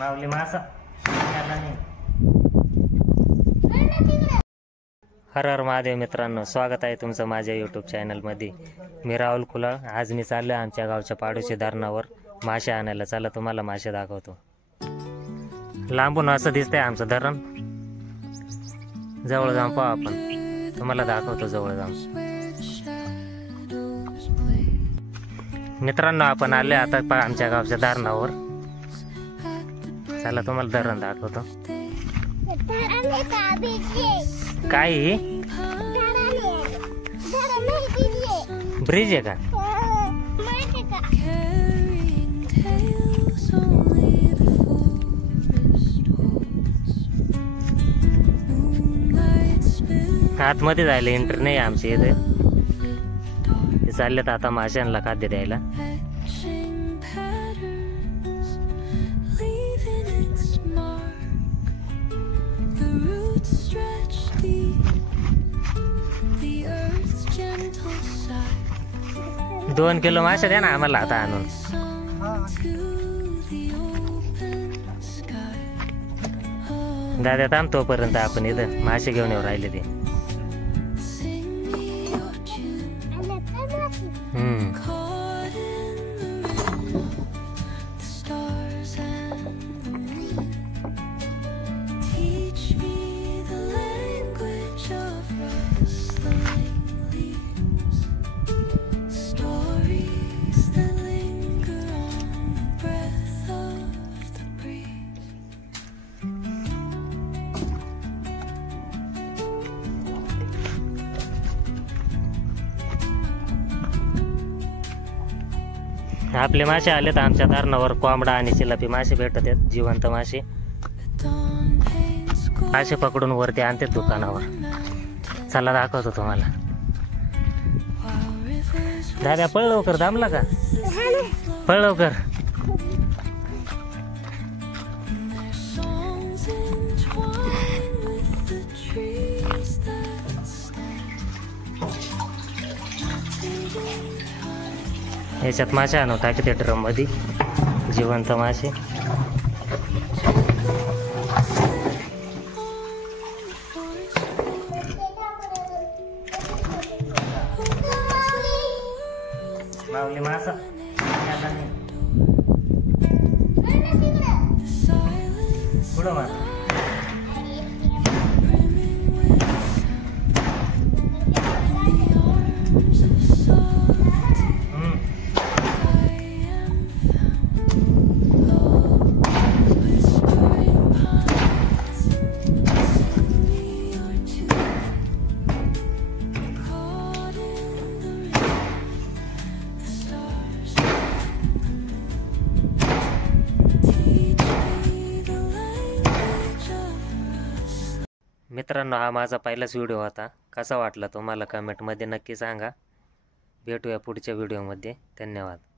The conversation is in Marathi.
माऊली मासा हर हर महादेव मित्रांनो, स्वागत आहे तुमचं माझ्या यूट्यूब चॅनलमध्ये। मी राहुल कुलाळ। आज मी चाललो आमच्या गावच्या पाडोशी धरणावर मासे आणायला। चला तुम्हाला मासे दाखवतो। लांबून असं दिसतंय आमचं धरण, जवळ जाऊन पाहू आपण, तुम्हाला दाखवतो जवळ जाऊन। मित्रांनो आपण आले आता आमच्या गावच्या धरणावर। चला तुम्हाला धरण दाखवतो। काय ब्रिज आहे का? आतमध्ये जायला एंट्री नाही आमच्या इथे। ते चाललेत आता माशांना खाद्य द्यायला। दोन किलो मासे द्या ना आम्हाला आता आणून। दादा थांब, तोपर्यंत आपण इथं मासे घेऊन येऊ राहिले ते। आपले मासे आलेत आमच्या धरणावर। कोंबडा आणि चिलापी मासे भेटत आहेत, जिवंत मासे। मासे पकडून वरती आणते दुकानावर। चला दाखवतो तुम्हाला। दादा पळ लवकर, दामला का? पळ लवकर। याच्यात मासे आणू टाकते ड्रम मध्ये, जिवंत मासे। माऊली मासा पुढं मासा। मित्रांनो हा माझा पहिलाच व्हिडिओ होता। कसा वाटला तुम्हाला कमेंटमध्ये नक्की सांगा। भेटूया पुढच्या व्हिडिओमध्ये। धन्यवाद।